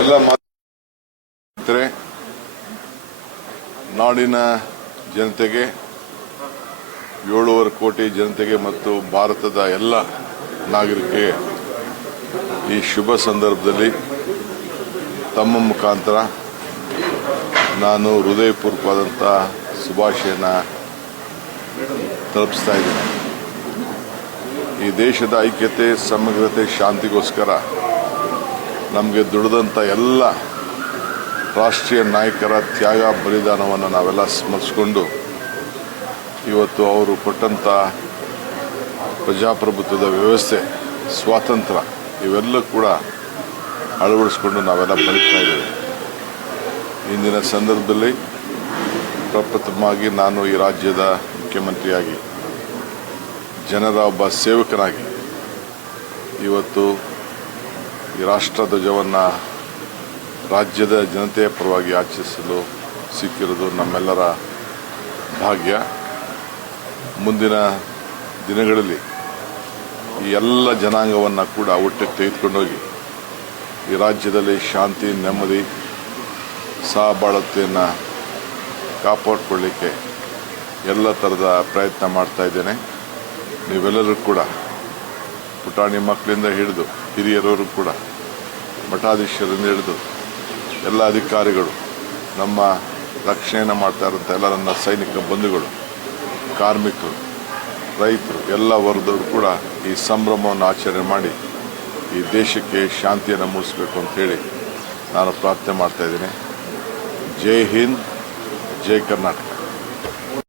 ಎಲ್ಲ ಮಾತರೆ ನಾಡಿನ ಜನತೆಗೆ 7.5 ಕೋಟಿ ಜನತೆಗೆ ಮತ್ತು ಭಾರತದ ಎಲ್ಲ ನಾಗರಿಕರಿಗೆ ಈ ಶುಭ ಸಂದರ್ಭದಲ್ಲಿ ತಮ್ಮ ಮುಖಾಂತರ ನಾನು ಹೃದಯಪೂರ್ವಕವಾದಂಥ ಶುಭಾಶಯನ ತಲುಪಿಸ್ತಾ ಇದ್ದೇನೆ. ಈ ದೇಶದ ಐಕ್ಯತೆ, ಸಮಗ್ರತೆ, ಶಾಂತಿಗೋಸ್ಕರ ನಮಗೆ ದುಡಿದಂಥ ಎಲ್ಲ ರಾಷ್ಟ್ರೀಯ ನಾಯಕರ ತ್ಯಾಗ ಬಲಿದಾನವನ್ನು ನಾವೆಲ್ಲ ಸ್ಮರಿಸಿಕೊಂಡು ಇವತ್ತು ಅವರು ಕೊಟ್ಟಂಥ ಪ್ರಜಾಪ್ರಭುತ್ವದ ವ್ಯವಸ್ಥೆ, ಸ್ವಾತಂತ್ರ್ಯ ಇವೆಲ್ಲ ಕೂಡ ಅಳವಡಿಸ್ಕೊಂಡು ನಾವೆಲ್ಲ ಬದುಕ್ತಾ ಇದ್ದೇವೆ. ಇಂದಿನ ಸಂದರ್ಭದಲ್ಲಿ ಪ್ರಪ್ರಥಮವಾಗಿ ನಾನು ಈ ರಾಜ್ಯದ ಮುಖ್ಯಮಂತ್ರಿಯಾಗಿ, ಜನರ ಒಬ್ಬ ಸೇವಕನಾಗಿ ಇವತ್ತು ಈ ರಾಷ್ಟ್ರಧ್ವಜವನ್ನು ರಾಜ್ಯದ ಜನತೆಯ ಪರವಾಗಿ ಆಚರಿಸಲು ಸಿಕ್ಕಿರೋದು ನಮ್ಮೆಲ್ಲರ ಭಾಗ್ಯ. ಮುಂದಿನ ದಿನಗಳಲ್ಲಿ ಈ ಎಲ್ಲ ಜನಾಂಗವನ್ನು ಕೂಡ ಒಟ್ಟಿಗೆ ತೆಗೆದುಕೊಂಡೋಗಿ ಈ ರಾಜ್ಯದಲ್ಲಿ ಶಾಂತಿ, ನೆಮ್ಮದಿ, ಸಹಬಾಳ್ವೆಯನ್ನು ಕಾಪಾಡಿಕೊಳ್ಳಿಕ್ಕೆ ಎಲ್ಲ ಥರದ ಪ್ರಯತ್ನ ಮಾಡ್ತಾ ಇದ್ದೇನೆ. ನೀವೆಲ್ಲರೂ ಕೂಡ ಪುಟಾಣಿ ಮಕ್ಕಳಿಂದ ಹಿಡಿದು ಹಿರಿಯರವರು ಕೂಡ, ಮಠಾಧೀಶರಿಂದ ಹಿಡಿದು ಎಲ್ಲ ಅಧಿಕಾರಿಗಳು, ನಮ್ಮ ರಕ್ಷಣೆಯನ್ನು ಮಾಡ್ತಾ ಇರೋಂಥ ಎಲ್ಲ ನನ್ನ ಸೈನಿಕ ಬಂಧುಗಳು, ಕಾರ್ಮಿಕರು, ರೈತರು, ಎಲ್ಲ ವರ್ಗದವರು ಕೂಡ ಈ ಸಂಭ್ರಮವನ್ನು ಆಚರಣೆ ಮಾಡಿ ಈ ದೇಶಕ್ಕೆ ಶಾಂತಿಯನ್ನು ಮೂಡಿಸಬೇಕು ಅಂತೇಳಿ ನಾನು ಪ್ರಾರ್ಥನೆ ಮಾಡ್ತಾ ಇದ್ದೀನಿ. ಜೈ ಹಿಂದ್, ಜೈ ಕರ್ನಾಟಕ.